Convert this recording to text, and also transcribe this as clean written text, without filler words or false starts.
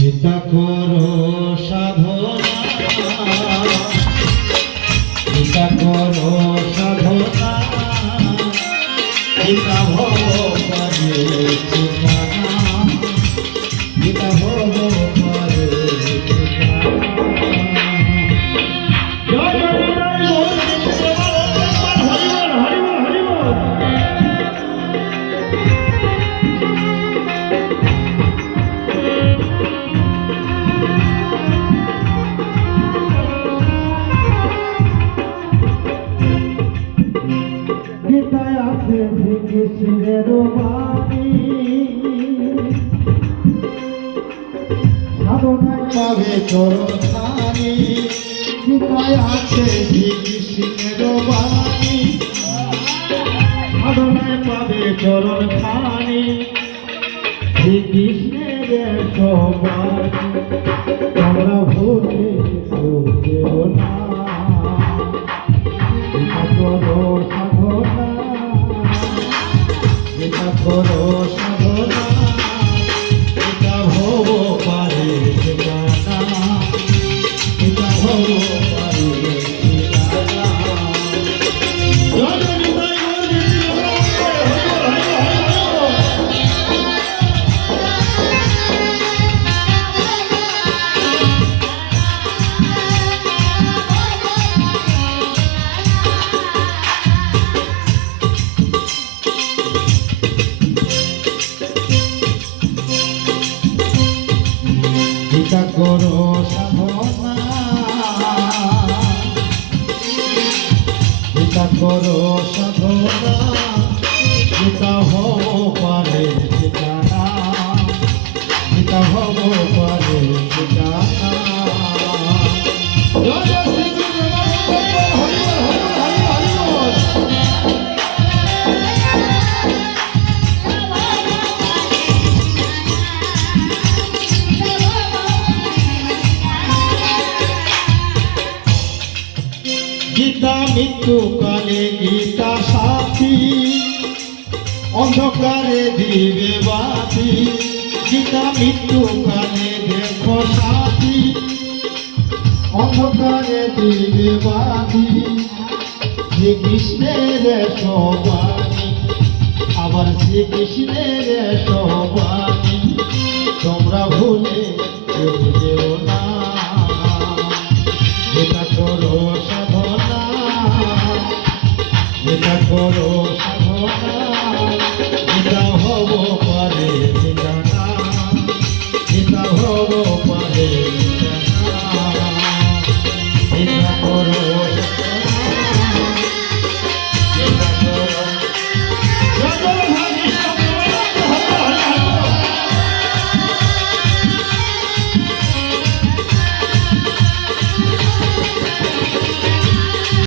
চিন্তা করো সাধনা, চিন্তা করো সাধনা, চিন্তা ভব করে ঠিকানা, চিন্তা ভব করে কৃষ্ণের বাণী সাধনায় পাবে চরণখানি, গীতায় আছে শ্রীকৃষ্ণের বাণী সাধনায় পাবে চরণখানি, শ্রীকৃষ্ণের সবাণী তোমরা ভুলে যেও না, করো সাধনা, এটা করো সাধনা, এটা ভব পারে ঠিকানা, এটা ভব পারে ঠিকানা। চিন্তা করো সাধনা, চিন্তা করো সাধনা, চিন্তা হব পারে ঠিকানা, চিন্তা হব পারে ঠিকানা। গীতা মৃত্যুকালে গীতা সাথী, অন্ধকারে দিবে বাতি, গীতা মৃত্যুকালে দেখো সাথী, অন্ধকারে দিবে বাতি, শ্রীকৃষ্ণের সবাণী, আবার শ্রীকৃষ্ণের সবাণী তোমরা ভুলে যেও না, যেটা করো সাধনা, যেটা করো সাধনা, যেটা হব পারে ঠিকানা, যেটা হব পারে ঠিকানা, যেটা করো